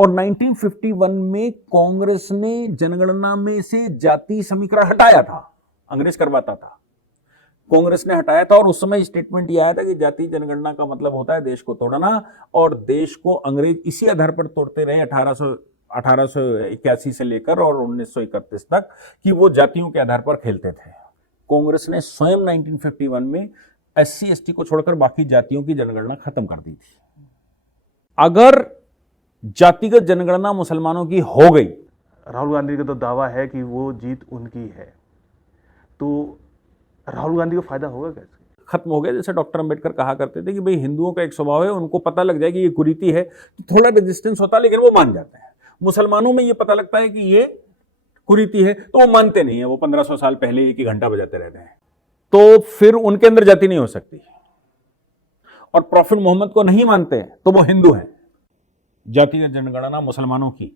और 1951 में कांग्रेस ने जनगणना में से जाति समीकरण हटाया था, अंग्रेज करवाता था, कांग्रेस ने हटाया था। और उस समय स्टेटमेंट यह आया था कि जाति जनगणना का मतलब होता है देश को तोड़ना, और देश को अंग्रेज इसी आधार पर तोड़ते रहे 1881 से लेकर और 1931 तक, कि वो जातियों के आधार पर खेलते थे। कांग्रेस ने स्वयं 1951 में SC ST को छोड़कर बाकी जातियों की जनगणना खत्म कर दी थी। अगर जातिगत जनगणना मुसलमानों की हो गई, राहुल गांधी का तो दावा है कि वो जीत उनकी है, तो राहुल गांधी को फायदा होगा कैसे? खत्म हो गया। जैसे डॉक्टर अंबेडकर कहा करते थे कि भाई हिंदुओं का एक स्वभाव है, उनको पता लग जाए कि ये कुरीति है तो थोड़ा रेजिस्टेंस होता है, लेकिन वो मान जाते हैं। मुसलमानों में ये पता लगता है कि ये कुरीति है तो वो मानते नहीं है, वो 1500 साल पहले एक ही घंटा बजाते रहते हैं, तो फिर उनके अंदर जाति नहीं हो सकती। और प्रॉफिट मोहम्मद को नहीं मानते तो वो हिंदू हैं। जातिगत जनगणना मुसलमानों की,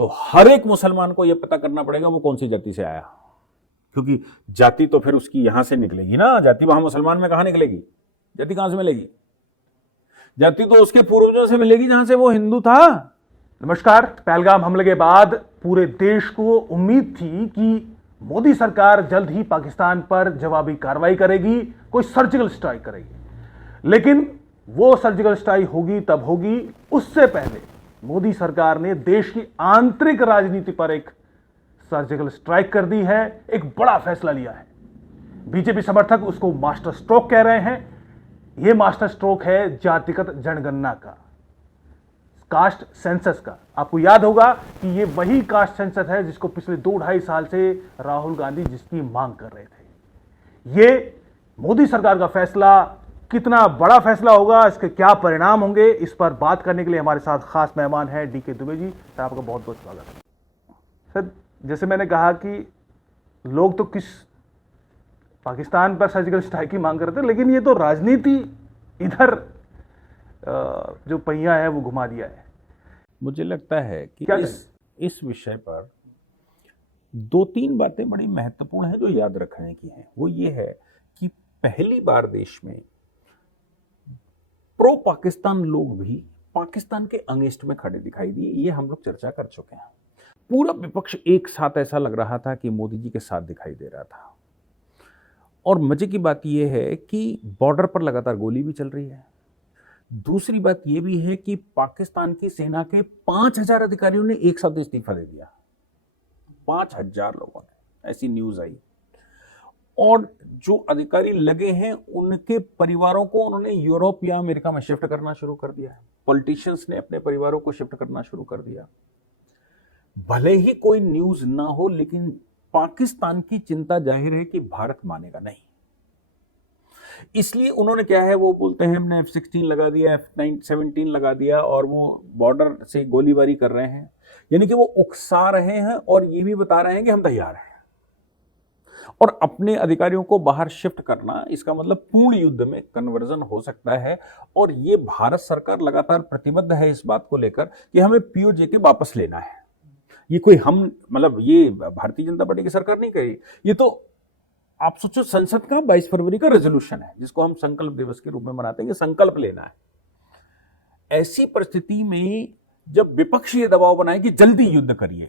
तो हर एक मुसलमान को यह पता करना पड़ेगा वो कौन सी जाति से आया, क्योंकि जाति तो फिर उसकी यहां से निकलेगी ना, जाति वहां मुसलमान में कहां निकलेगी, जाति कहां से मिलेगी? जाति तो उसके पूर्वजों से मिलेगी जहां से वो हिंदू था। नमस्कार। पहलगाम हमले के बाद पूरे देश को उम्मीद थी कि मोदी सरकार जल्द ही पाकिस्तान पर जवाबी कार्रवाई करेगी, कोई सर्जिकल स्ट्राइक करेगी। लेकिन वो सर्जिकल स्ट्राइक होगी तब होगी, उससे पहले मोदी सरकार ने देश की आंतरिक राजनीति पर एक सर्जिकल स्ट्राइक कर दी है, एक बड़ा फैसला लिया है। बीजेपी समर्थक उसको मास्टर स्ट्रोक कह रहे हैं। यह मास्टर स्ट्रोक है जातिगत जनगणना का, कास्ट सेंसस का। आपको याद होगा कि यह वही कास्ट सेंसस है जिसको पिछले 2-2.5 साल से राहुल गांधी जिसकी मांग कर रहे थे। यह मोदी सरकार का फैसला कितना बड़ा फैसला होगा, इसके क्या परिणाम होंगे, इस पर बात करने के लिए हमारे साथ खास मेहमान हैं DK दुबे जी। सर, आपका बहुत बहुत स्वागत है। सर, जैसे मैंने कहा कि लोग तो पाकिस्तान पर सर्जिकल स्ट्राइक की मांग करते हैं, लेकिन ये तो राजनीति इधर जो पहिया है वो घुमा दिया है। मुझे लगता है कि क्या इस विषय पर 2-3 बातें बड़ी महत्वपूर्ण हैं जो याद रखने की हैं। वो ये है कि पहली बार देश में प्रो पाकिस्तान लोग भी पाकिस्तान के अगेंस्ट में खड़े दिखाई दिए। ये हम लोग चर्चा कर चुके हैं। पूरा विपक्ष एक साथ ऐसा लग रहा था कि मोदी जी के साथ दिखाई दे रहा था। और मजे की बात यह है कि बॉर्डर पर लगातार गोली भी चल रही है। दूसरी बात यह भी है कि पाकिस्तान की सेना के 5000 अधिकारियों ने एक साथ इस्तीफा दे दिया। 5000 लोगों ने, ऐसी न्यूज आई। और जो अधिकारी लगे हैं उनके परिवारों को उन्होंने यूरोप या अमेरिका में शिफ्ट करना शुरू कर दिया है। पॉलिटिशियंस ने अपने परिवारों को शिफ्ट करना शुरू कर दिया। भले ही कोई न्यूज ना हो, लेकिन पाकिस्तान की चिंता जाहिर है कि भारत मानेगा नहीं। इसलिए उन्होंने क्या है, वो बोलते हैं हमने F-16 लगा दिया, F-17 लगा दिया, और वो बॉर्डर से गोलीबारी कर रहे हैं। यानी कि वो उकसा रहे हैं और ये भी बता रहे हैं कि हम तैयार हैं। और अपने अधिकारियों को बाहर शिफ्ट करना, इसका मतलब पूर्ण युद्ध में कन्वर्जन हो सकता है। और ये भारत सरकार लगातार प्रतिबद्ध है इस बात को लेकर कि हमें POJ के वापस लेना है। ये कोई हम मतलब ये भारतीय जनता पार्टी की सरकार नहीं करी, ये तो आप सोचो संसद का 22 फरवरी का रेजोल्यूशन है जिसको हम संकल्प दिवस के रूप में मनाते हैं कि संकल्प लेना है। ऐसी परिस्थिति में जब विपक्ष ये दबाव बनाए कि जल्दी युद्ध करिए,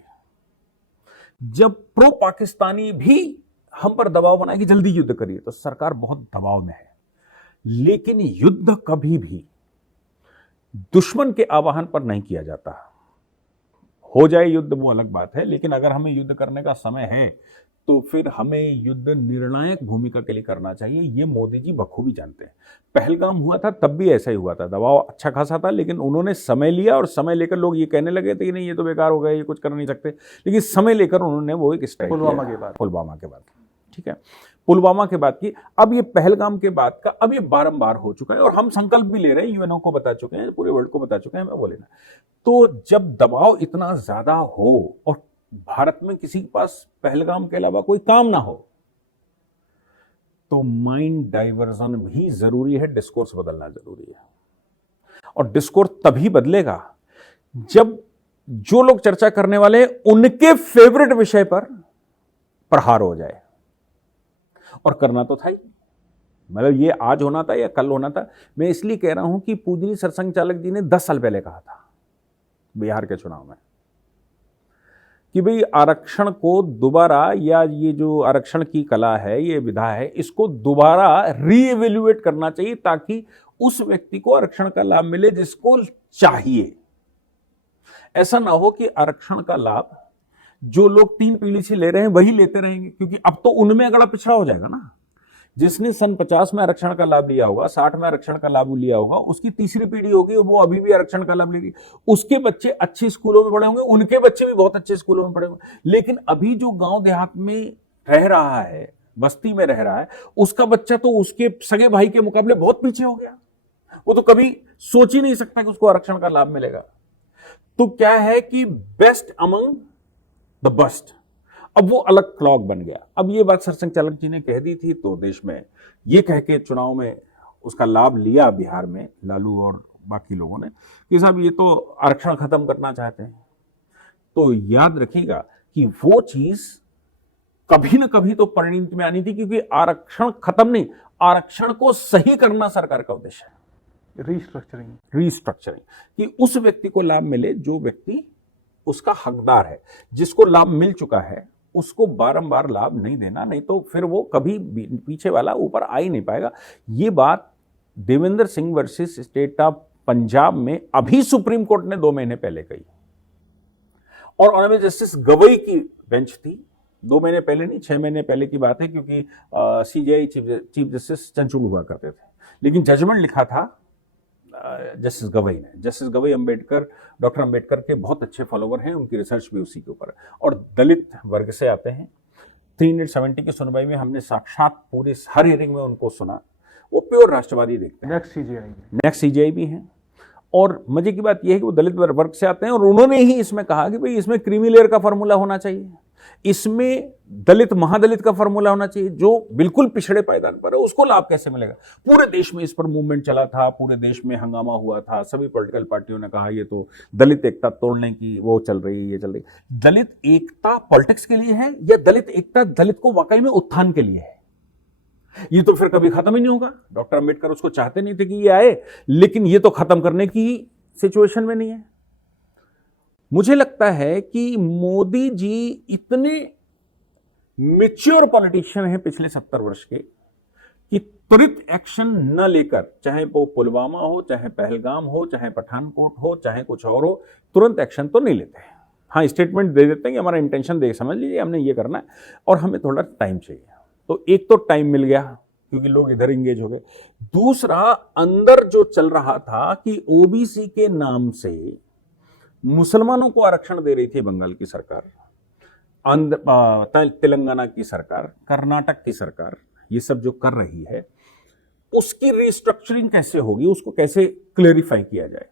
जब प्रो पाकिस्तानी भी हम पर दबाव बनाए कि जल्दी युद्ध करिए, तो सरकार बहुत दबाव में है। लेकिन युद्ध कभी भी दुश्मन के आवाहन पर नहीं किया जाता। हो जाए युद्ध वो अलग बात है, लेकिन अगर हमें युद्ध करने का समय है तो फिर हमें युद्ध निर्णायक भूमिका के लिए करना चाहिए। ये मोदी जी बखूबी जानते हैं। पहलगाम हुआ था तब भी ऐसा ही हुआ था, दबाव अच्छा खासा था, लेकिन उन्होंने समय लिया और समय लेकर लोग ये कहने लगे थे कि नहीं ये तो बेकार हो गया, ये कुछ कर नहीं सकते, लेकिन समय लेकर उन्होंने वो एक स्ट्राइक पुलवामा के बाद ठीक है, पुलवामा के बाद की, अब ये पहलगाम के बाद का, अब ये बारंबार हो चुका है और हम संकल्प भी ले रहे हैं, यूएनओ को बता चुके हैं, पूरे वर्ल्ड को बता चुके हैं, मैं बोले ना। तो जब दबाव इतना ज्यादा हो और भारत में किसी के पास पहलगाम के अलावा कोई काम ना हो, तो माइंड डाइवर्जन भी जरूरी है, डिस्कोर्स बदलना जरूरी है। और डिस्कोर्स तभी बदलेगा जब जो लोग चर्चा करने वाले उनके फेवरेट विषय पर प्रहार हो जाए। और करना तो था ही, मतलब ये आज होना था या कल होना था। मैं इसलिए कह रहा हूं कि पूजनीय सरसंघ चालक जी ने 10 साल पहले कहा था बिहार के चुनाव में कि भाई आरक्षण को दोबारा, या ये जो आरक्षण की कला है, ये विधा है, इसको दोबारा रीइवैल्यूएट करना चाहिए ताकि उस व्यक्ति को आरक्षण का लाभ मिले जिसको चाहिए। ऐसा ना हो कि आरक्षण का लाभ जो लोग 3 पीढ़ी से ले रहे हैं वही लेते रहेंगे, क्योंकि अब तो उनमें अगला पिछड़ा हो जाएगा ना। जिसने सन 50 में आरक्षण का लाभ लिया होगा, 60 में आरक्षण का लाभ लिया होगा, उसकी तीसरी पीढ़ी होगी, वो अभी भी आरक्षण का लाभ लेगी। उसके बच्चे अच्छे स्कूलों में पढ़े होंगे, उनके बच्चे भी बहुत अच्छे स्कूलों में पढ़े होंगे। लेकिन अभी जो गांव देहात में रह रहा है, बस्ती में रह रहा है, उसका बच्चा तो उसके सगे भाई के मुकाबले बहुत पीछे हो गया। वो तो कभी सोच ही नहीं सकता कि उसको आरक्षण का लाभ मिलेगा। तो क्या है कि बेस्ट अमंग द बेस्ट, अब वो अलग क्लॉक बन गया। अब ये बात सरसंघ चालक जी ने कह दी थी, तो देश में ये कह के चुनाव में उसका लाभ लिया बिहार में लालू और बाकी लोगों ने कि साहब ये तो आरक्षण खत्म करना चाहते हैं। तो याद रखिएगा कि वो चीज कभी ना कभी तो परिणति में आनी थी, क्योंकि आरक्षण खत्म नहीं, आरक्षण को सही करना सरकार का उद्देश्य है। रीस्ट्रक्चरिंग कि उस व्यक्ति को लाभ मिले जो व्यक्ति उसका हकदार है। जिसको लाभ मिल चुका है उसको बारंबार लाभ नहीं देना, नहीं तो फिर वो कभी पीछे वाला ऊपर आ ही नहीं पाएगा। ये बात Devendra Singh versus state of Punjab में अभी सुप्रीम कोर्ट ने 2 महीने पहले कही, और ऑनरेबल जस्टिस गवई की बेंच थी। 2 महीने पहले नहीं, 6 महीने पहले की बात है, क्योंकि सीजेआई चीफ जस्टिस चंद्रचूड़ हुआ करते थे। लेकिन जजमेंट लिखा था जस्टिस गवई ने। जस्टिस गवई डॉक्टर अंबेडकर के बहुत अच्छे फॉलोवर हैं, उनकी रिसर्च भी उसी के ऊपर है, और दलित वर्ग से आते हैं। 370 की सुनवाई में हमने साक्षात पूरी हर हियरिंग में उनको सुना। वो प्योर राष्ट्रवादी देखते हैं, नेक्स्ट सीजेआई भी हैं। और मजे की बात यह है कि वो दलित वर्ग से आते हैं, और उन्होंने ही इसमें कहा कि भाई इसमें क्रीमी लेयर का फॉर्मूला होना चाहिए, इसमें दलित महादलित का फॉर्मूला होना चाहिए, जो बिल्कुल पिछड़े पायदान पर है उसको लाभ कैसे मिलेगा। पूरे देश में इस पर मूवमेंट चला था, पूरे देश में हंगामा हुआ था, सभी पॉलिटिकल पार्टियों ने कहा ये तो दलित एकता तोड़ने की वो चल रही है, ये चल रही। दलित एकता पॉलिटिक्स के लिए है या दलित एकता दलित को वाकई में उत्थान के लिए है? ये तो फिर कभी खत्म ही नहीं होगा। डॉक्टर अंबेडकर उसको चाहते नहीं थे कि ये आए, लेकिन ये तो खत्म करने की सिचुएशन में नहीं है। मुझे लगता है कि मोदी जी इतने मैच्योर पॉलिटिशियन हैं पिछले 70 वर्ष के कि त्वरित एक्शन न लेकर, चाहे वो पुलवामा हो, चाहे पहलगाम हो, चाहे पठानकोट हो, चाहे कुछ और हो, तुरंत एक्शन तो नहीं लेते हैं। हाँ, स्टेटमेंट दे देते हैं कि हमारा इंटेंशन देख समझ लीजिए, हमने ये करना है और हमें थोड़ा टाइम चाहिए। तो एक तो टाइम मिल गया क्योंकि लोग इधर इंगेज हो गए। दूसरा, अंदर जो चल रहा था कि ओबीसी के नाम से मुसलमानों को आरक्षण दे रही थी बंगाल की सरकार, तेलंगाना की सरकार, कर्नाटक की सरकार, ये सब जो कर रही है उसकी रिस्ट्रक्चरिंग कैसे होगी, उसको कैसे क्लेरिफाई किया जाए।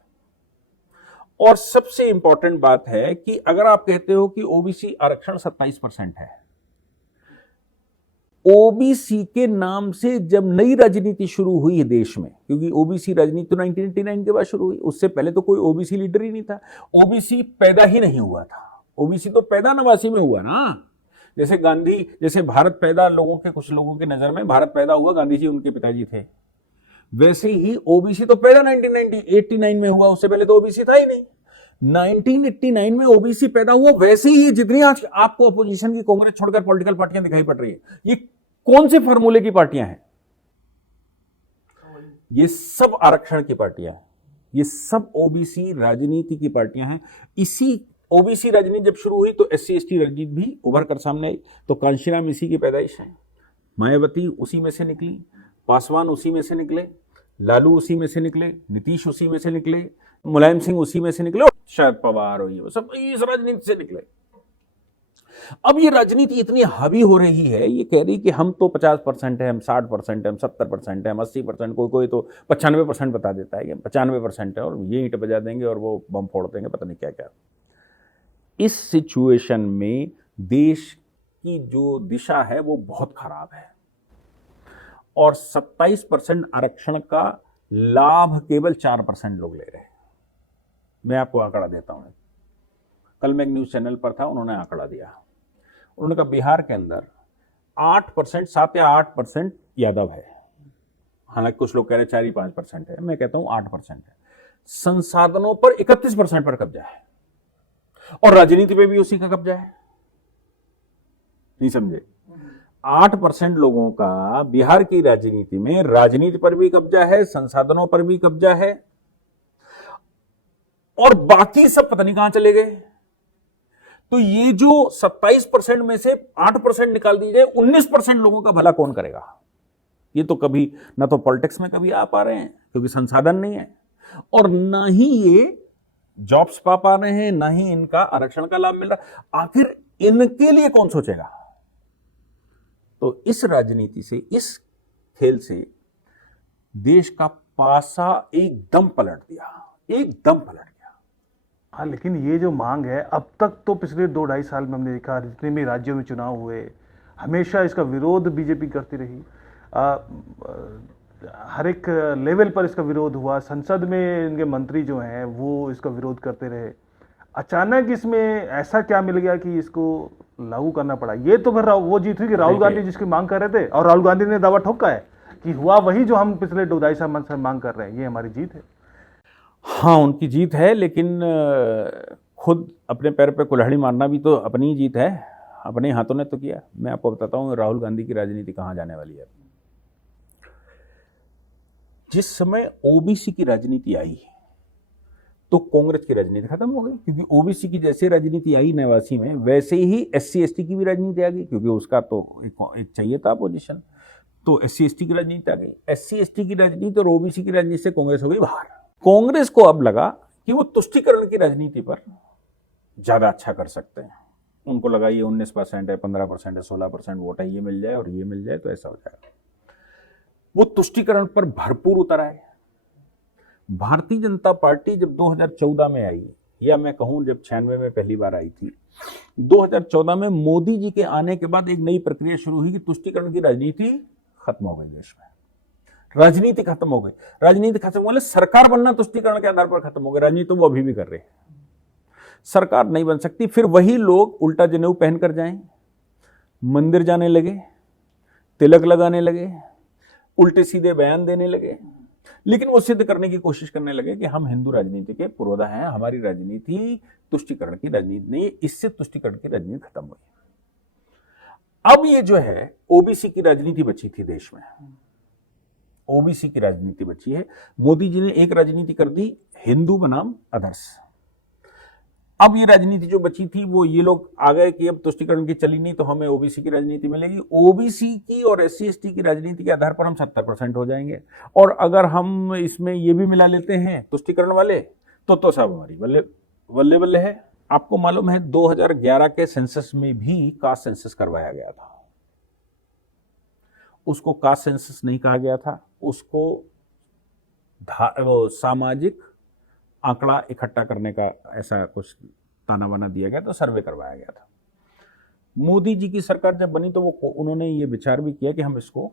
और सबसे इंपॉर्टेंट बात है कि अगर आप कहते हो कि ओबीसी आरक्षण 27% है, ओबीसी के नाम से जब नई राजनीति शुरू हुई है देश में, क्योंकि ओबीसी राजनीति तो 1989 के बाद शुरू हुई, उससे पहले तो कोई ओबीसी लीडर ही नहीं था, ओबीसी पैदा ही नहीं हुआ था। ओबीसी तो पैदा नवासी में हुआ ना। जैसे गांधी, जैसे भारत पैदा लोगों के, कुछ लोगों की नजर में भारत पैदा हुआ, गांधी जी उनके पिताजी थे, वैसे ही ओबीसी तो पैदा 1989 में हुआ, उससे पहले तो ओबीसी था ही नहीं। 1989 में ओबीसी पैदा हुआ, वैसे ही जितनी आपको अपोजिशन की कांग्रेस छोड़कर पॉलिटिकल पार्टियां दिखाई पड़ रही है, ये कौन से फार्मूले की पार्टियां हैं? ये सब आरक्षण की पार्टियां हैं, ये सब ओबीसी राजनीति की पार्टियां हैं। इसी ओबीसी राजनीति जब शुरू हुई तो एससी एसटी राजनीति भी उभर कर सामने आई। तो कांशीराम इसी की पैदाइश है, मायावती उसी में से निकली, पासवान उसी में से निकले, लालू उसी में से निकले, नीतीश उसी में से निकले, मुलायम सिंह उसी में से निकले, और शरद पवार और ये सब इस राजनीति से निकले। अब ये राजनीति इतनी हावी हो रही है, ये कह रही कि हम तो 50% है, हम 60% है, हम 70% है, हम 80%, कोई तो 95% बता देता है कि 95% है और ये ईंट बजा देंगे और वो बम फोड़ देंगे, पता नहीं क्या क्या। इस सिचुएशन में देश की जो दिशा है वो बहुत खराब है, और 27% आरक्षण का लाभ केवल 4% लोग ले रहे हैं। मैं आपको आंकड़ा देता हूं, कल मैं एक न्यूज चैनल पर था, उन्होंने आंकड़ा दिया। उन्होंने कहा बिहार के अंदर 8%, 7 या 8% यादव है, हालांकि कुछ लोग कह रहे हैं 4 या 5% है, मैं कहता हूं 8% है। संसाधनों पर 31% पर कब्जा है। और राजनीति पे भी उसी का कब्जा है। नहीं समझे? 8% लोगों का बिहार की राजनीति में राजनीति पर भी कब्जा है, संसाधनों पर भी कब्जा है, और बाकी सब पता नहीं कहां चले गए। तो ये जो 27% में से 8% निकाल दीजिए, 19% लोगों का भला कौन करेगा? ये तो कभी ना तो पॉलिटिक्स में कभी आ पा रहे हैं क्योंकि संसाधन नहीं है, और ना ही ये जॉब्स पा पा रहे हैं, ना ही इनका आरक्षण का लाभ मिल रहा। आखिर इनके लिए कौन सोचेगा? तो इस राजनीति से, इस खेल से देश का पासा एकदम पलट दिया, एकदम पलट गया। हाँ, लेकिन ये जो मांग है, अब तक तो पिछले 2-2.5 साल में हमने देखा, जितने भी राज्यों में चुनाव हुए, हमेशा इसका विरोध बीजेपी करती रही। हर एक लेवल पर इसका विरोध हुआ। संसद में इनके मंत्री जो हैं वो इसका विरोध करते रहे। अचानक इसमें ऐसा क्या मिल गया कि इसको लागू करना पड़ा? ये तो फिर वो जीत हुई कि राहुल गांधी जिसकी मांग कर रहे थे, और राहुल गांधी ने दावा ठोका है कि हुआ वही जो हम पिछले 2-2.5 साल से मांग कर रहे हैं। ये हमारी जीत है। हाँ, उनकी जीत है, लेकिन खुद अपने पैर पे कुल्हाड़ी मारना भी तो अपनी ही जीत है। अपने हाथों ने तो किया। मैं आपको बताता हूँ राहुल गांधी की राजनीति कहाँ जाने वाली है। जिस समय ओबीसी की राजनीति आई तो कांग्रेस की राजनीति खत्म हो गई, क्योंकि ओबीसी की जैसे राजनीति आई 89 में, वैसे ही एससी एसटी की भी राजनीति आ गई, क्योंकि उसका तो एक चाहिए था पोजीशन। तो एससी एसटी की राजनीति आ गई। एससी एसटी की राजनीति और ओबीसी की राजनीति से कांग्रेस हो गई बाहर। कांग्रेस को अब लगा कि वो तुष्टीकरण की राजनीति पर ज्यादा अच्छा कर सकते हैं। उनको लगा ये 19% है, 15% है, 16% वोट है, ये मिल जाए और ये मिल जाए तो ऐसा हो जाएगा। वो तुष्टीकरण पर भरपूर उतर आए। भारतीय जनता पार्टी जब 2014 में आई, या मैं कहूं जब 96 में पहली बार आई थी, 2014 में मोदी जी के आने के बाद एक नई प्रक्रिया शुरू हुई कि तुष्टीकरण की राजनीति खत्म हो गई। देश में राजनीति खत्म हो गई। राजनीति खत्म हो गई, सरकार बनना तुष्टीकरण के आधार पर खत्म हो गई। राजनीति तो वो अभी भी कर रहे हैं। सरकार नहीं बन सकती। फिर वही लोग उल्टा जनेऊ पहनकर जाएं, मंदिर जाने लगे, तिलक लगाने लगे, उल्टे सीधे बयान देने लगे, लेकिन वो सिद्ध करने की कोशिश करने लगे कि हम हिंदू राजनीति के पुरोधा हैं, हमारी राजनीति तुष्टीकरण की राजनीति नहीं। इससे तुष्टीकरण की राजनीति खत्म हुई। अब ये जो है ओबीसी की राजनीति बची थी देश में, ओबीसी की राजनीति बची है। मोदी जी ने एक राजनीति कर दी, हिंदू बनाम अदर्स। अब ये राजनीति जो बची थी वो ये लोग आ गए कि अब तुष्टीकरण की चली नहीं तो हमें ओबीसी की राजनीति मिलेगी। ओबीसी की और एससी एसटी की राजनीति के आधार पर हम 70% हो जाएंगे, और अगर हम इसमें ये भी मिला लेते हैं तुष्टीकरण वाले तो सब हमारी बल्ले बल्ले बल्ले है। आपको मालूम है 2011 के सेंसस में भी कास्ट सेंसस करवाया गया था। उसको कास्ट सेंसस नहीं कहा गया था, उसको सामाजिक आंकड़ा इकट्ठा करने का ऐसा कुछ ताना बाना दिया गया, तो सर्वे करवाया गया था। मोदी जी की सरकार जब बनी तो वो उन्होंने ये विचार भी किया कि हम इसको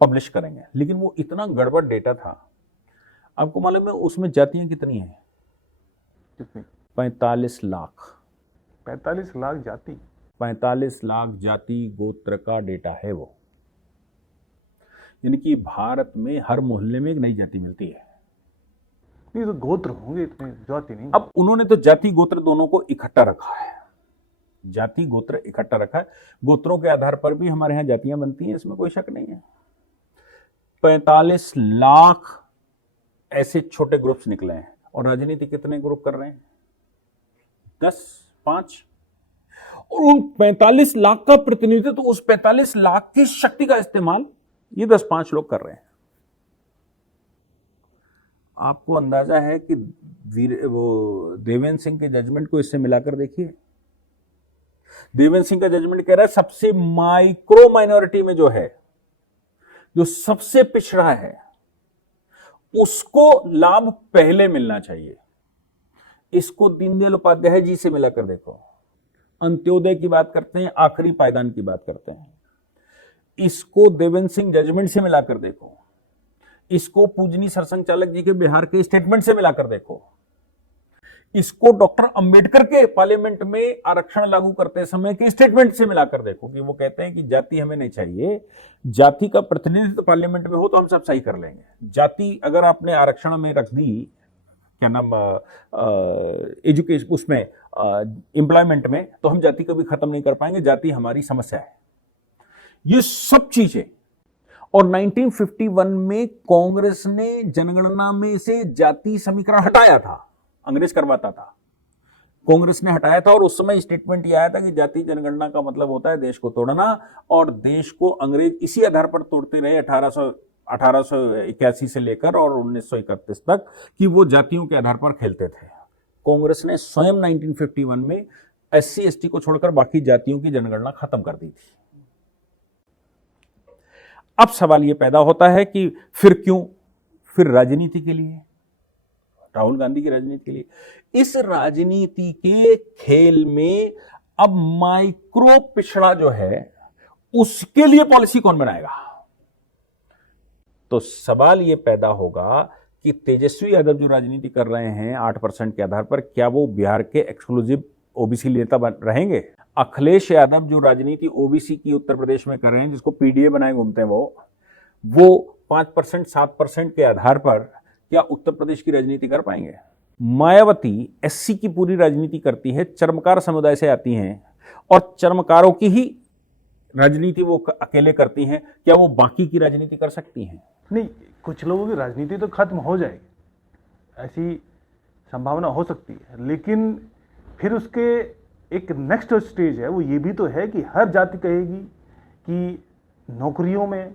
पब्लिश करेंगे, लेकिन वो इतना गड़बड़ डेटा था। आपको मालूम है उसमें जातियां कितनी हैं? कितनी? 45 लाख। 45 लाख जाति? 45 लाख जाति गोत्र का डेटा है वो। यानी कि भारत में हर मोहल्ले में एक नई जाति मिलती है। नहीं तो गोत्र होंगे, इतने जाति नहीं। अब उन्होंने तो जाति गोत्र दोनों को इकट्ठा रखा है। जाति गोत्र इकट्ठा रखा है। गोत्रों के आधार पर भी हमारे यहां जातियां बनती हैं, इसमें कोई शक नहीं है। 45 लाख ऐसे छोटे ग्रुप्स निकले हैं, और राजनीति कितने ग्रुप कर रहे हैं? 10, 5। और उन 45 लाख का प्रतिनिधित्व तो उस 45 लाख की शक्ति का इस्तेमाल ये 10-5 लोग कर रहे हैं। आपको अंदाजा है कि वो देवेंद्र सिंह के जजमेंट को इससे मिलाकर देखिए। देवेंद्र सिंह का जजमेंट कह रहा है सबसे माइक्रो माइनॉरिटी में जो है, जो सबसे पिछड़ा है, उसको लाभ पहले मिलना चाहिए। इसको दीनदयाल उपाध्याय जी से मिलाकर देखो। अंत्योदय की बात करते हैं, आखिरी पायदान की बात करते हैं। इसको देवेंद्र सिंह जजमेंट से मिलाकर देखो। इसको पूजनी सरसंघ चालक जी के बिहार के स्टेटमेंट से मिलाकर देखो। इसको डॉक्टर अंबेडकर के पार्लियामेंट में आरक्षण लागू करते समय के स्टेटमेंट से मिलाकर देखो कि वो कहते हैं कि जाति हमें नहीं चाहिए, जाति का प्रतिनिधित्व पार्लियामेंट में हो तो हम सब सही कर लेंगे। जाति अगर आपने आरक्षण में रख दी क्या नाम एजुकेशन उसमें एम्प्लॉयमेंट में, तो हम जाति को भी खत्म नहीं कर पाएंगे। जाति हमारी समस्या है। ये सब चीजें, और 1951 में कांग्रेस ने जनगणना में से जाति समीकरण हटाया था, अंग्रेज करवाता था, कांग्रेस ने हटाया था। और उस समय स्टेटमेंट यह आया था कि जाति जनगणना का मतलब होता है देश को तोड़ना, और देश को अंग्रेज इसी आधार पर तोड़ते रहे 1881 से लेकर और 1931 तक, कि वो जातियों के आधार पर खेलते थे। कांग्रेस ने स्वयं 1951 में SC ST को छोड़कर बाकी जातियों की जनगणना खत्म कर दी थी। अब सवाल यह पैदा होता है कि फिर क्यों? फिर राजनीति के लिए, राहुल गांधी की राजनीति के लिए। इस राजनीति के खेल में अब माइक्रो पिछड़ा जो है उसके लिए पॉलिसी कौन बनाएगा? तो सवाल यह पैदा होगा कि तेजस्वी यादव जो राजनीति कर रहे हैं 8% के आधार पर, क्या वो बिहार के एक्सक्लूसिव ओबीसी नेता रहेंगे? अखिलेश यादव जो राजनीति ओबीसी की उत्तर प्रदेश में कर रहे हैं, जिसको पीडीए बनाए घूमते हैं, वो 5% 7% के आधार पर क्या उत्तर प्रदेश की राजनीति कर पाएंगे? मायावती SC की पूरी राजनीति करती है, चर्मकार समुदाय से आती हैं, और चर्मकारों की ही राजनीति वो अकेले करती हैं, क्या वो बाकी की राजनीति कर सकती हैं? नहीं, कुछ लोगों की राजनीति तो खत्म हो जाएगी, ऐसी संभावना हो सकती है, लेकिन फिर उसके एक नेक्स्ट स्टेज है, वो ये भी तो है कि हर जाति कहेगी कि नौकरियों में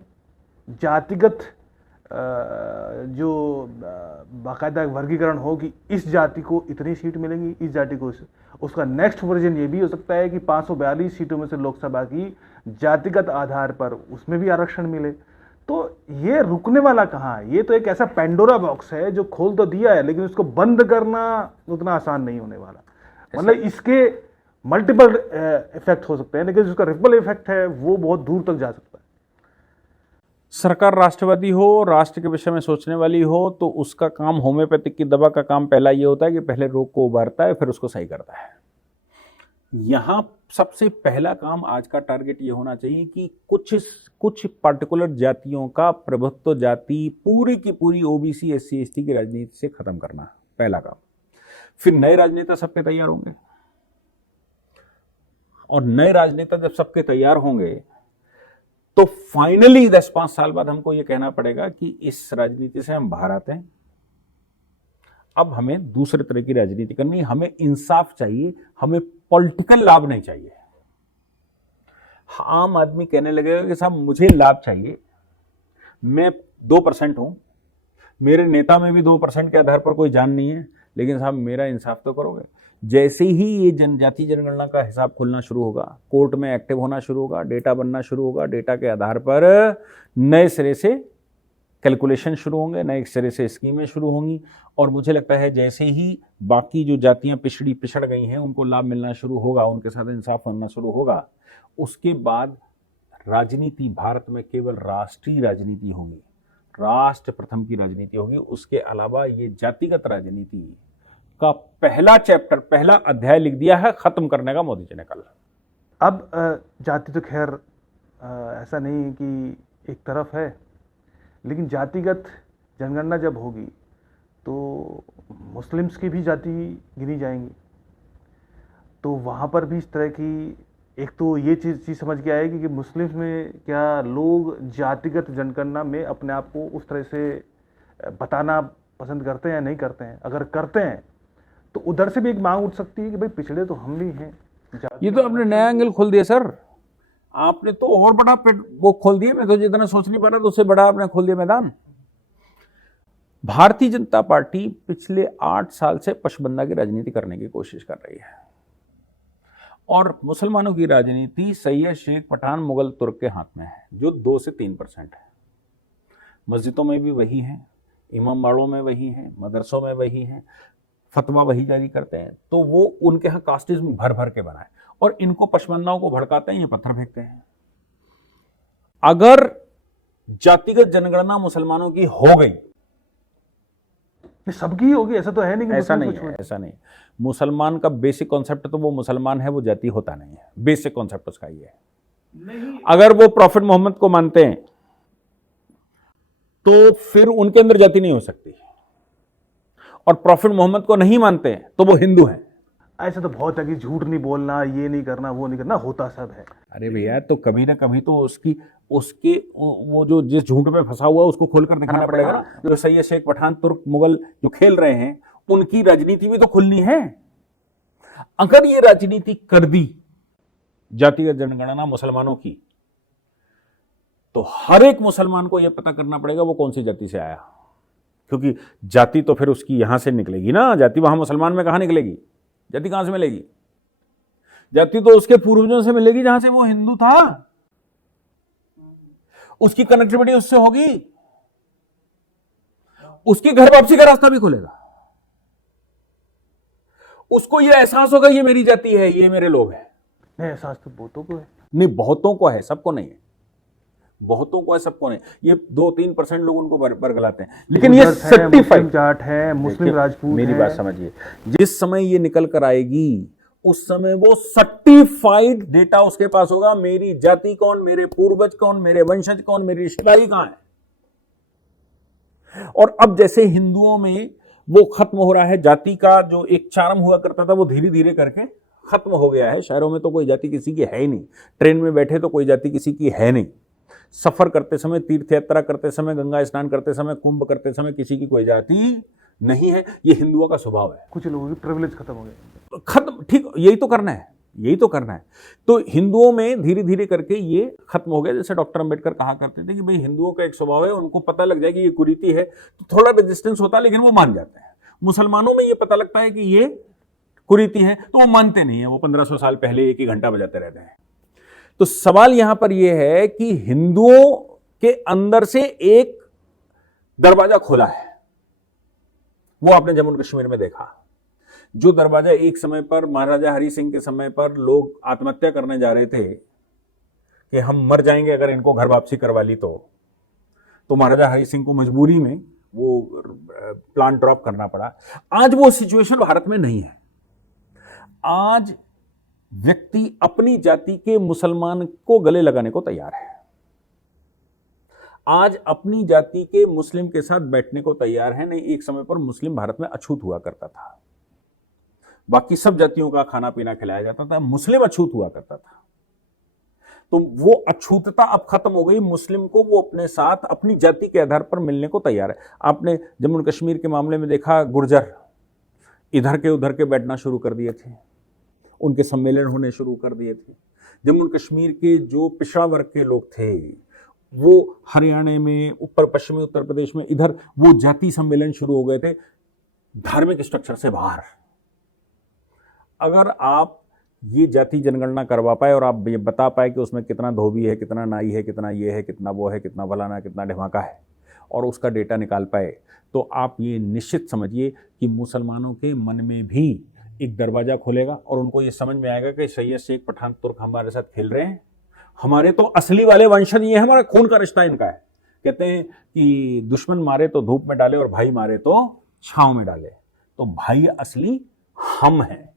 जातिगत जो बाकायदा वर्गीकरण हो कि इस जाति को इतनी सीट मिलेंगी, इस जाति को उसका नेक्स्ट वर्जन ये भी हो सकता है कि 542 सीटों में से लोकसभा की जातिगत आधार पर उसमें भी आरक्षण मिले। तो ये रुकने वाला कहाँ है? ये तो एक ऐसा पेंडोरा बॉक्स है जो खोल तो दिया है, लेकिन उसको बंद करना उतना आसान नहीं होने वाला। मतलब इसके मल्टीपल इफेक्ट हो सकते हैं, लेकिन जिसका रिपल इफेक्ट है वो बहुत दूर तक जा सकता है। सरकार राष्ट्रवादी हो, राष्ट्र के विषय में सोचने वाली हो, तो उसका काम होम्योपैथिक की दवा का काम पहला ये होता है कि पहले रोग को उबारता है, फिर उसको सही करता है। यहां सबसे पहला काम आज का टारगेट ये होना चाहिए कि कुछ पार्टिकुलर जातियों का प्रभुत्व जाति पूरी की पूरी ओबीसी SC ST की राजनीति से खत्म करना, पहला काम। फिर नए राजनेता सबके तैयार होंगे, और नए राजनेता जब सबके तैयार होंगे तो फाइनली 10-5 साल बाद हमको यह कहना पड़ेगा कि इस राजनीति से हम बाहर आते हैं, अब हमें दूसरे तरह की राजनीति करनी, हमें इंसाफ चाहिए, हमें पॉलिटिकल लाभ नहीं चाहिए। आम आदमी कहने लगेगा कि साहब मुझे लाभ चाहिए, मैं 2% हूं, मेरे नेता में भी 2% के आधार पर कोई जान नहीं है, लेकिन साहब मेरा इंसाफ तो करोगे। जैसे ही ये जनजाति जनगणना का हिसाब खुलना शुरू होगा, कोर्ट में एक्टिव होना शुरू होगा, डेटा बनना शुरू होगा, डेटा के आधार पर नए सिरे से कैलकुलेशन शुरू होंगे, नए सिरे से स्कीमें शुरू होंगी, और मुझे लगता है जैसे ही बाकी जो जातियां पिछड़ गई हैं उनको लाभ मिलना शुरू होगा, उनके साथ इंसाफ होना शुरू होगा, उसके बाद राजनीति भारत में केवल राष्ट्रीय राजनीति होगी, राष्ट्र प्रथम की राजनीति होगी। उसके अलावा ये जातिगत राजनीति का पहला चैप्टर, पहला अध्याय लिख दिया है खत्म करने का मोदी जी ने कल। अब जाति तो खैर ऐसा नहीं कि एक तरफ है, लेकिन जातिगत जनगणना जब होगी तो मुस्लिम्स की भी जाति गिनी जाएंगी, तो वहाँ पर भी इस तरह की एक तो ये चीज़ समझ के आएगी कि मुस्लिम्स में क्या लोग जातिगत जनगणना में अपने आप को उस तरह से बताना पसंद करते हैं या नहीं करते हैं। अगर करते हैं तो उधर से भी एक मांग उठ सकती है कि भाई पिछड़े तो हम भी हैं। ये तो आपने नया एंगल खोल दिया सर, आपने तो और बड़ा वो खोल दिया, मैं तो जितना सोच नहीं पा रहा तो उससे बड़ा आपने खोल दिया मैदान। भारतीय जनता पार्टी पिछले 8 साल से पशबंदा की राजनीति करने की कोशिश कर रही है, और मुसलमानों की राजनीति सैयद, शेख, पठान, मुगल, तुर्क के हाथ में है, जो 2 से 3% है। मस्जिदों में भी वही है, इमाम बाड़ों में वही है, मदरसों में वही है, फतवा वही जारी करते हैं, तो वो उनके यहाँ कास्टिज्म भर भर के बनाए, और इनको पशबंदाओं को भड़काते हैं, ये पत्थर फेंकते हैं। अगर जातिगत जनगणना मुसलमानों की हो गई, सबकी होगी ऐसा तो है नहीं, ऐसा नहीं है, ऐसा नहीं। मुसलमान का बेसिक कॉन्सेप्ट तो वो मुसलमान है, वो जाति होता नहीं है, बेसिक कॉन्सेप्ट उसका ये है। अगर वो प्रॉफिट मोहम्मद को मानते हैं तो फिर उनके अंदर जाति नहीं हो सकती, और प्रॉफिट मोहम्मद को नहीं मानते हैं तो वो हिंदू हैं। ऐसा तो बहुत है कि झूठ नहीं बोलना, ये नहीं करना, वो नहीं करना, होता सब है। अरे भैया, तो कभी ना कभी तो उसकी वो जो जिस झूठ में फंसा हुआ है उसको खोलकर दिखाना पड़ेगा ना। जो सैयद शेख पठान, तुर्क मुगल जो खेल रहे हैं, उनकी राजनीति भी तो खुलनी है। अगर ये राजनीति कर दी जातिगत जनगणना मुसलमानों की, तो हर एक मुसलमान को यह पता करना पड़ेगा वो कौन सी जाति से आया, क्योंकि जाति तो फिर उसकी यहां से निकलेगी ना। जाति वहां मुसलमान में कहां निकलेगी? जाति कहां से मिलेगी? जाति तो उसके पूर्वजों से मिलेगी जहां से वो हिंदू था, उसकी कनेक्टिविटी उससे होगी, उसकी घर वापसी का रास्ता भी खुलेगा, उसको ये एहसास होगा ये मेरी जाति है, ये मेरे लोग हैं। नहीं, एहसास तो बहुतों को है। नहीं, बहुतों को है, सबको नहीं है। बहुतों को है, सबको नहीं। ये 2-3% लोग उनको बरगलाते हैं, लेकिन ये सर्टिफाइड जाट है, मुस्लिम राजपूत। मेरी बात समझिए, जिस समय ये निकल कर आएगी उस समय वो सर्टिफाइड डेटा उसके पास होगा, मेरी जाति कौन, मेरे पूर्वज कौन, मेरे वंशज कौन, मेरी रिश्तेदारी कहां है। और अब जैसे हिंदुओं में वो खत्म हो रहा है, जाति का जो एक चार्म हुआ करता था वो धीरे धीरे करके खत्म हो गया है। शहरों में तो कोई जाति किसी की है ही नहीं, ट्रेन में बैठे तो कोई जाति किसी की है नहीं, सफर करते समय, तीर्थ यात्रा करते समय, गंगा स्नान करते समय, कुंभ करते समय किसी की कोई जाति नहीं है। ये हिंदुओं का स्वभाव है। कुछ लोगों की प्रिविलेज खत्म हो गए, खत्म, ठीक, यही तो करना है, यही तो करना है। तो हिंदुओं में धीरे धीरे करके ये खत्म हो गया। जैसे डॉक्टर अंबेडकर कहा करते थे कि भाई हिंदुओं का एक स्वभाव है, उनको पता लग जाए कि ये कुरीति है तो थोड़ा रेजिस्टेंस होता है, लेकिन वो मान जाते हैं। मुसलमानों में ये पता लगता है कि ये कुरीति है तो वो मानते नहीं है, वो 1500 साल पहले एक ही घंटा बजाते रहते हैं। तो सवाल यहां पर यह है कि हिंदुओं के अंदर से एक दरवाजा खोला है, वो आपने जम्मू कश्मीर में देखा। जो दरवाजा एक समय पर महाराजा हरि सिंह के समय पर लोग आत्महत्या करने जा रहे थे कि हम मर जाएंगे अगर इनको घर वापसी करवा ली तो महाराजा हरि सिंह को मजबूरी में वो प्लान ड्रॉप करना पड़ा। आज वो सिचुएशन भारत में नहीं है। आज व्यक्ति अपनी जाति के मुसलमान को गले लगाने को तैयार है, आज अपनी जाति के मुस्लिम के साथ बैठने को तैयार है। नहीं, एक समय पर मुस्लिम भारत में अछूत हुआ करता था, बाकी सब जातियों का खाना पीना खिलाया जाता था, मुस्लिम अछूत हुआ करता था। तो वो अछूतता अब खत्म हो गई। मुस्लिम को वो अपने साथ अपनी जाति के आधार पर मिलने को तैयार है। आपने जम्मू कश्मीर के मामले में देखा, गुर्जर इधर के उधर के बैठना शुरू कर दिए थे, उनके सम्मेलन होने शुरू कर दिए थे। जम्मू कश्मीर के जो पिछड़ा वर्ग के लोग थे वो हरियाणा में, ऊपर पश्चिमी उत्तर प्रदेश में, इधर वो जाति सम्मेलन शुरू हो गए थे धार्मिक स्ट्रक्चर से बाहर। अगर आप ये जाति जनगणना करवा पाए और आप ये बता पाए कि उसमें कितना धोबी है, कितना नाई है, कितना ये है, कितना वो है, कितना फलाना, कितना ढिमाका है, और उसका डेटा निकाल पाए, तो आप ये निश्चित समझिए कि मुसलमानों के मन में भी एक दरवाजा खुलेगा और उनको ये समझ में आएगा कि सैयद शेख पठान तुर्क हमारे साथ खेल रहे हैं, हमारे तो असली वाले वंशज ये है, हमारा खून का रिश्ता इनका है। कहते हैं कि दुश्मन मारे तो धूप में डाले और भाई मारे तो छांव में डाले। तो भाई असली हम हैं,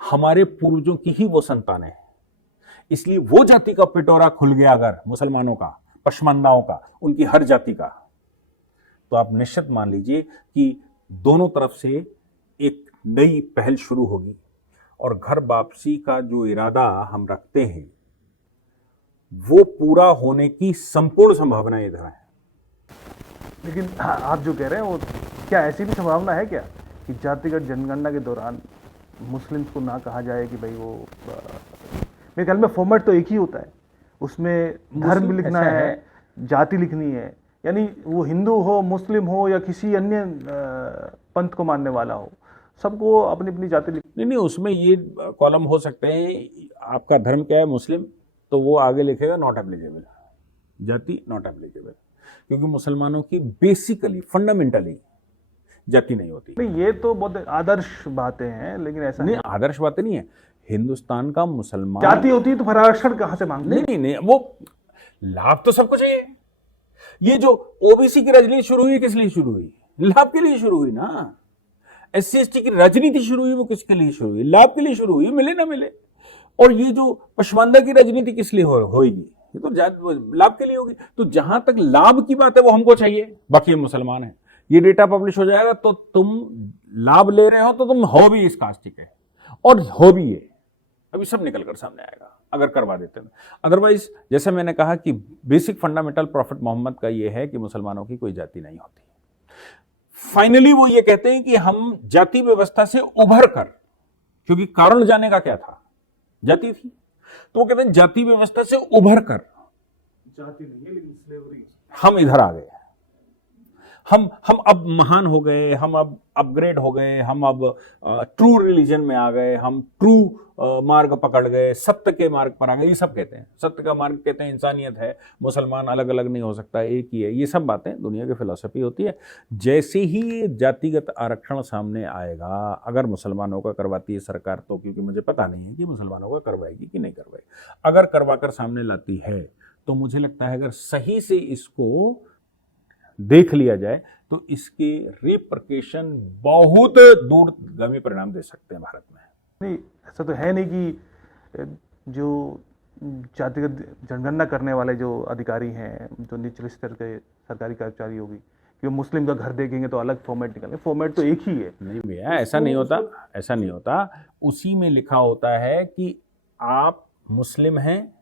हमारे पूर्वजों की ही वो संतानें हैं। इसलिए वो जाति का पिटोरा खुल गया अगर मुसलमानों का, पशमंदाओं का, उनकी हर जाति का, तो आप निश्चित मान लीजिए कि दोनों तरफ से एक नई पहल शुरू होगी और घर वापसी का जो इरादा हम रखते हैं वो पूरा होने की संपूर्ण संभावना इधर है। लेकिन हाँ, आप जो कह रहे हैं वो क्या ऐसी भी संभावना है क्या कि जातिगत जनगणना के दौरान मुस्लिम्स को ना कहा जाए कि भाई वो मेरे ख्याल में फॉर्मेट तो एक ही होता है, उसमें धर्म भी लिखना है, जाति लिखनी है, यानी वो हिंदू हो, मुस्लिम हो या किसी अन्य पंथ को मानने वाला हो, सबको अपनी अपनी जाति नहीं, उसमें ये कॉलम हो सकते हैं, आपका धर्म क्या है, मुस्लिम, तो वो आगे लिखेगा नॉट एप्लीकेबल, जाति नॉट एप्लीकेबल, क्योंकि मुसलमानों की बेसिकली फंडामेंटली जाति नहीं होती। नहीं, ये तो बहुत आदर्श बातें हैं, लेकिन ऐसा नहीं, आदर्श बातें नहीं है। हिंदुस्तान का मुसलमान जाति होती है तो फिर आरक्षण कहां से मांगते? नहीं, वो लाभ तो सबको चाहिए। ये जो ओबीसी की राजनीति शुरू हुई किस लिए शुरू हुई? लाभ के लिए शुरू हुई ना। SC ST की राजनीति शुरू हुई वो किसके लिए शुरू हुई? लाभ के लिए शुरू हुई, मिले ना मिले। और ये जो पशमानदा की राजनीति किस लिए होगी? ये तो लाभ के लिए होगी। तो जहां तक लाभ की बात है वो हमको चाहिए, बाकी हम मुसलमान हैं। ये डेटा पब्लिश हो जाएगा तो तुम लाभ ले रहे हो तो तुम हो भी इस कास्ट के, और हो भी ये, अभी सब निकल कर सामने आएगा अगर करवा देते हैं। अदरवाइज जैसे मैंने कहा कि बेसिक फंडामेंटल प्रॉफिट मोहम्मद का ये है कि मुसलमानों की कोई जाति नहीं होती। फाइनली वो ये कहते हैं कि हम जाति व्यवस्था से उभर कर, क्योंकि कारण जाने का क्या था, जाति थी, तो वो कहते हैं जाति व्यवस्था से उभर कर जाति नहीं है लेकिन स्लेवरी, हम इधर आ गए, हम अब महान हो गए, हम अब अपग्रेड हो गए, हम अब ट्रू रिलीजन में आ गए, हम ट्रू मार्ग पकड़ गए, सत्य के मार्ग पर आ गए। ये सब कहते हैं, सत्य का मार्ग कहते हैं इंसानियत है, मुसलमान अलग अलग नहीं हो सकता, एक ही है। ये सब बातें दुनिया की फिलॉसफी होती है। जैसे ही जातिगत आरक्षण सामने आएगा, अगर मुसलमानों का करवाती है सरकार तो, क्योंकि मुझे पता नहीं है कि मुसलमानों का करवाएगी कि नहीं करवाएगी, अगर करवाकर सामने लाती है तो मुझे लगता है अगर सही से इसको देख लिया जाए तो इसके रिपरकेशन बहुत दूरगामी परिणाम दे सकते हैं भारत में। नहीं, ऐसा तो है नहीं कि जो जातिगत जनगणना करने वाले जो अधिकारी हैं, जो निचले स्तर के सरकारी कर्मचारी होगी, कि वो मुस्लिम का घर देखेंगे तो अलग फॉर्मेट निकालेंगे, फॉर्मेट तो एक ही है। नहीं भैया, ऐसा नहीं होता, ऐसा नहीं होता। उसी में लिखा होता है कि आप मुस्लिम हैं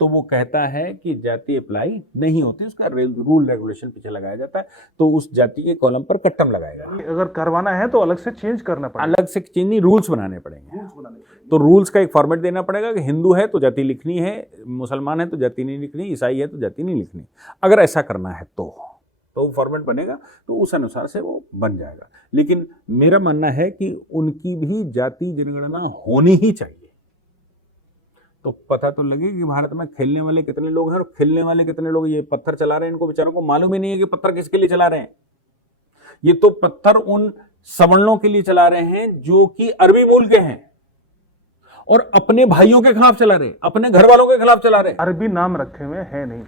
तो वो कहता है कि जाति अप्लाई नहीं होती, उसका रूल रेगुलेशन पीछे लगाया जाता है, तो उस जाति के कॉलम पर कट्टम लगाएगा। अगर करवाना है तो अलग से चेंज करना पड़ेगा, अलग से चेंज नहीं, रूल्स बनाने पड़ेंगे। तो रूल्स का एक फॉर्मेट देना पड़ेगा कि हिंदू है तो जाति लिखनी है, मुसलमान है तो जाति नहीं लिखनी, ईसाई है तो जाति नहीं लिखनी। अगर ऐसा करना है तो फॉर्मेट बनेगा, तो उस अनुसार से वो बन जाएगा। लेकिन मेरा मानना है कि उनकी भी जाति जनगणना होनी ही चाहिए, तो पता तो लगे कि भारत में खेलने वाले कितने लोग हैं और खेलने वाले कितने लोग ये पत्थर चला रहे हैं। इनको बेचारों को मालूम ही नहीं है कि पत्थर किसके लिए चला रहे हैं। ये तो पत्थर उन सवर्णों के लिए चला रहे हैं जो कि अरबी मूल के हैं और अपने भाइयों के खिलाफ चला रहे, अपने घर वालों के खिलाफ चला रहे। अरबी नाम रखे हुए हैं नहीं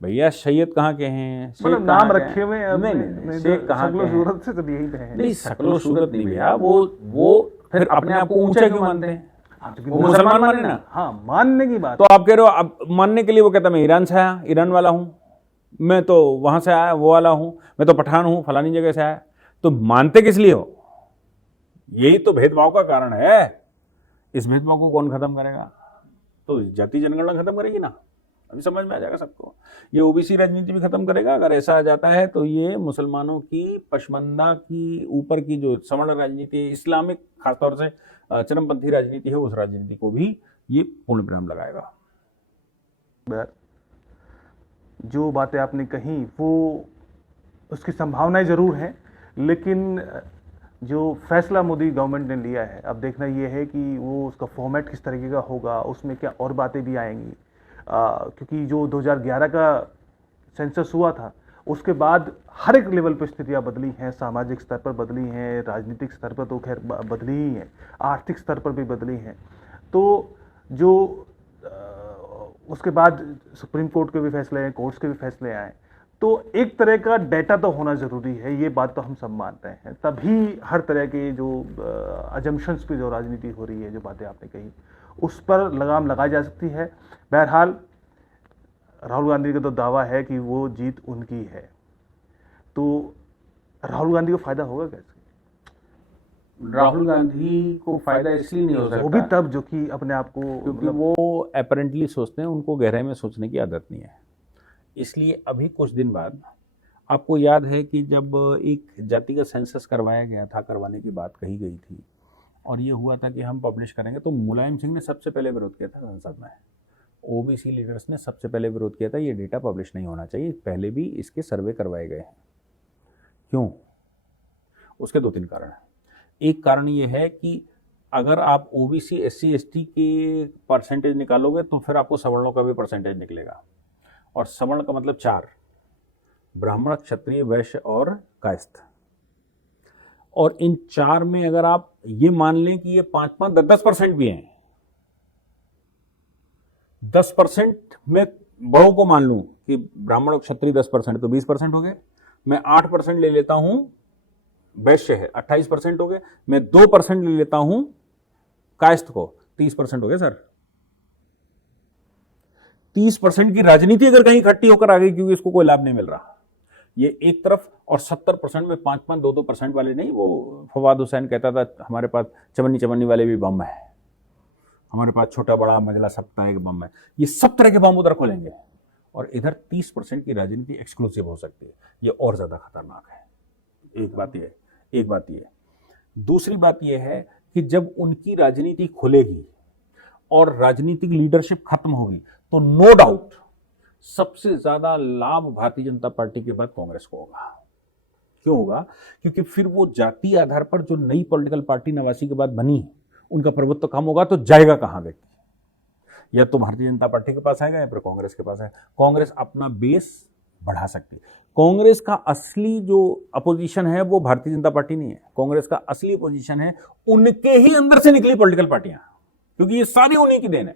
भैया, सैयद कहाँ के हैं, मतलब नाम रखे हुए हैं, नहीं, शेख कहाँ के हैं? सूरत से तो यही पे हैं। नहीं, शकलो सूरत नहीं भैया, वो फिर अपने आप को ऊंचा क्यों मानते हैं? वो मुसलमान माने ना। हाँ, मानने की बात। तो आप कह रहे हो अब मानने के लिए, वो कहता मैं ईरान से आया, ईरान वाला हूं, मैं तो वहां से आया, वो वाला हूं, मैं तो पठान हूं, फलानी जगह से आया। तो मानते किस लिए हो? यही तो भेदभाव का कारण है। इस भेदभाव को कौन खत्म करेगा? तो जाति जनगणना खत्म करेगी ना, अभी समझ में आ जाएगा सबको। ये ओबीसी राजनीति भी खत्म करेगा अगर ऐसा आ जाता है। तो ये मुसलमानों की पशमंदा की ऊपर की जो सवर्ण राजनीति है, इस्लामिक खासतौर से चरमपंथी राजनीति है, उस राजनीति को भी ये पूर्ण विराम लगाएगा। जो बातें आपने कही वो उसकी संभावनाएं जरूर हैं, लेकिन जो फैसला मोदी गवर्नमेंट ने लिया है, अब देखना ये है कि वो उसका फॉर्मेट किस तरीके का होगा, उसमें क्या और बातें भी आएंगी। क्योंकि जो 2011 का सेंसस हुआ था, उसके बाद हर एक लेवल पर स्थितियां बदली हैं, सामाजिक स्तर पर बदली हैं, राजनीतिक स्तर पर तो खैर बदली ही हैं, आर्थिक स्तर पर भी बदली हैं। तो जो उसके बाद सुप्रीम कोर्ट के भी फैसले हैं, कोर्ट्स के भी फैसले आए, तो एक तरह का डेटा तो होना ज़रूरी है, ये बात तो हम सब मानते हैं। तभी हर तरह के जो अजम्पशंस पे जो राजनीति हो रही है, जो बातें आपने कही, उस पर लगाम लगाई जा सकती है। बहरहाल राहुल गांधी का तो दावा है कि वो जीत उनकी है, तो राहुल गांधी को फायदा होगा कैसे? राहुल गांधी को फायदा इसलिए नहीं हो सकता, वो भी तब जो कि अपने आप को, क्योंकि वो अपरेंटली सोचते हैं, उनको गहराई में सोचने की आदत नहीं है। इसलिए अभी कुछ दिन बाद, आपको याद है कि जब एक जातिगत सेंसस करवाया गया था, करवाने की बात कही गई थी और ये हुआ था कि हम पब्लिश करेंगे, तो मुलायम सिंह ने सबसे पहले विरोध किया था संसद में। ओबीसी लीडर्स ने सबसे पहले विरोध किया था, ये डेटा पब्लिश नहीं होना चाहिए, पहले भी इसके सर्वे करवाए गए हैं। क्यों? उसके 2-3 कारण हैं। एक कारण ये है कि अगर आप ओबीसी SC ST के परसेंटेज निकालोगे तो फिर आपको सवर्णों का भी परसेंटेज निकलेगा, और सवर्ण का मतलब 4, ब्राह्मण, क्षत्रिय, वैश्य और कायस्थ। और इन 4 में अगर आप ये मान लें कि ये 5-5, 10% भी हैं, 10% में बड़ों को मान लूं कि ब्राह्मण और क्षत्रिय 10%, तो 20% हो गए। मैं 8% ले लेता हूं, वैश्य है, 28% हो गए। मैं 2% ले लेता हूं कायस्थ को, 30% हो गए सर। 30% की राजनीति अगर कहीं इकट्ठी होकर आ गई, क्योंकि इसको कोई लाभ नहीं मिल रहा, ये एक तरफ, और 70% में 5-5, 2-2% वाले नहीं। वो फवाद हुसैन कहता था हमारे पास चवन्नी चवन्नी वाले भी बम है, हमारे पास छोटा बड़ा मंझला सब तरह के बम है। ये सब तरह के बम उधर खोलेंगे और इधर 30% की राजनीति एक्सक्लूसिव हो सकती है। ये और ज्यादा खतरनाक है। एक बात ये। दूसरी बात यह है कि जब उनकी राजनीति खुलेगी और राजनीतिक लीडरशिप खत्म होगी तो नो डाउट सबसे ज्यादा लाभ भारतीय जनता पार्टी के बाद कांग्रेस को होगा। क्यों होगा? क्योंकि फिर वो जातीय आधार पर जो नई पॉलिटिकल पार्टी 89 के बाद बनी है, उनका प्रभुत्व कम होगा तो जाएगा कहां व्यक्ति? या तो भारतीय जनता पार्टी के पास आएगा या फिर कांग्रेस के पास आएगा। कांग्रेस अपना बेस बढ़ा सकती है। कांग्रेस का असली जो अपोजिशन है वो भारतीय जनता पार्टी नहीं है। कांग्रेस का असली अपोजिशन है उनके ही अंदर से निकली पॉलिटिकल पार्टियां, क्योंकि ये सारी उन्हीं की देन है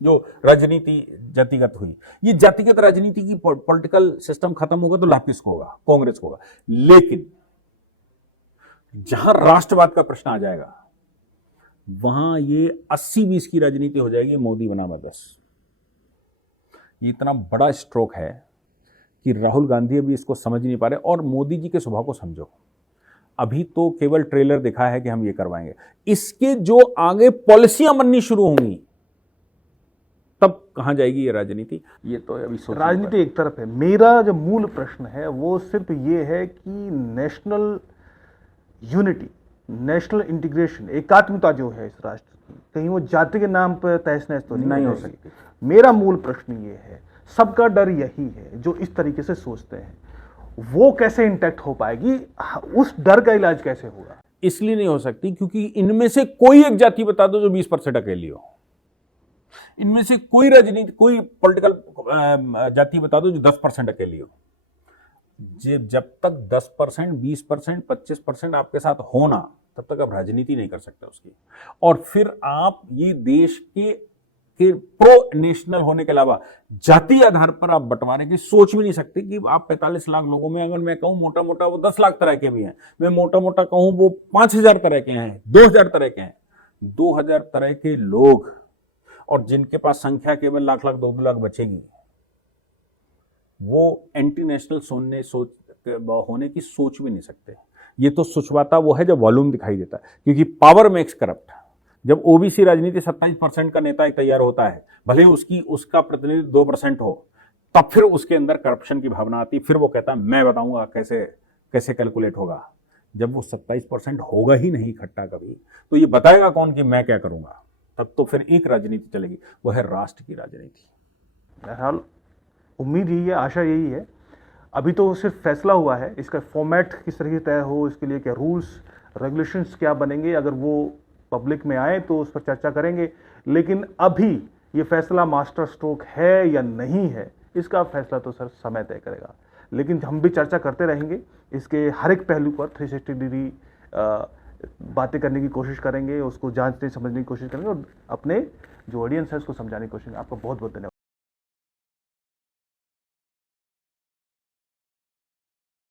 जो राजनीति जातिगत हुई। ये जातिगत राजनीति की पॉलिटिकल सिस्टम खत्म होगा तो लाभ किसको होगा? कांग्रेस को होगा। लेकिन जहां राष्ट्रवाद का प्रश्न आ जाएगा वहां ये 80-20 की राजनीति हो जाएगी, मोदी बना बस। ये इतना बड़ा स्ट्रोक है कि राहुल गांधी अभी इसको समझ नहीं पा रहे। और मोदी जी के स्वभाव को समझो, अभी तो केवल ट्रेलर दिखा है कि हम ये करवाएंगे, इसके जो आगे पॉलिसियां बननी शुरू होंगी तब कहां जाएगी ये राजनीति, ये तो अभी सोच। राजनीति एक तरफ है, मेरा जो मूल प्रश्न है वो सिर्फ ये है कि नेशनल यूनिटी, नेशनल इंटीग्रेशन, एकात्मता जो है इस राष्ट्र की, कहीं वो जाति के नाम पर तहस नहस तो नहीं हो सकती। मेरा मूल प्रश्न ये है, सबका डर यही है जो इस तरीके से सोचते हैं, वो कैसे इंटैक्ट हो पाएगी? उस डर का इलाज कैसे होगा? इसलिए नहीं हो सकती क्योंकि इनमें से कोई एक जाति बता दो जो 20% अकेली हो। इनमें से कोई राजनीति, कोई पॉलिटिकल जाति बता दो जो 10% अकेली हो। जब तक 10%, 20%, 25% आपके साथ होना, तब तक आप राजनीति नहीं कर सकते उसकी। और फिर आप ये देश के प्रो नेशनल होने के अलावा जातीय आधार पर आप बंटवारे की सोच भी नहीं सकते कि आप 45 लाख लोगों में, अगर मैं कहूं मोटा मोटा वो 10 लाख तरह के भी हैं, मैं मोटा मोटा कहूं वो 5000 तरह के हैं, 2000 तरह के हैं, 2000 तरह के लोग, और जिनके पास संख्या केवल लाख 2 लाख बचेगी, वो एंटी नेशनल होने की सोच भी नहीं सकते। ये तो सोचवाता वो है जब वॉल्यूम दिखाई देता है, क्योंकि पावर मेक्स करप्ट। जब ओबीसी राजनीति 27% का नेता तैयार होता है, भले उसका प्रतिनिधित्व 2% हो, तब फिर उसके अंदर करप्शन की भावना आती है। फिर वो कहता है मैं बताऊंगा कैसे कैलकुलेट होगा। जब वो 27% होगा ही नहीं इकट्ठा कभी, तो ये बताएगा कौन कि मैं क्या करूंगा? तब तो फिर एक राजनीति चलेगी, वो है राष्ट्र की राजनीति। बहरहाल उम्मीद यही है, आशा यही है। अभी तो सिर्फ फैसला हुआ है, इसका फॉर्मेट किस तरह से तय हो, इसके लिए क्या रूल्स रेगुलेशंस क्या बनेंगे, अगर वो पब्लिक में आए तो उस पर चर्चा करेंगे। लेकिन अभी ये फैसला मास्टर स्ट्रोक है या नहीं है, इसका फैसला तो सर समय तय करेगा। लेकिन हम भी चर्चा करते रहेंगे, इसके हर एक पहलू पर 360 डिग्री बातें करने की कोशिश करेंगे, उसको जांचने समझने की कोशिश करेंगे और अपने जो ऑडियंस है उसको समझाने की कोशिश करेंगे। आपका बहुत बहुत धन्यवाद।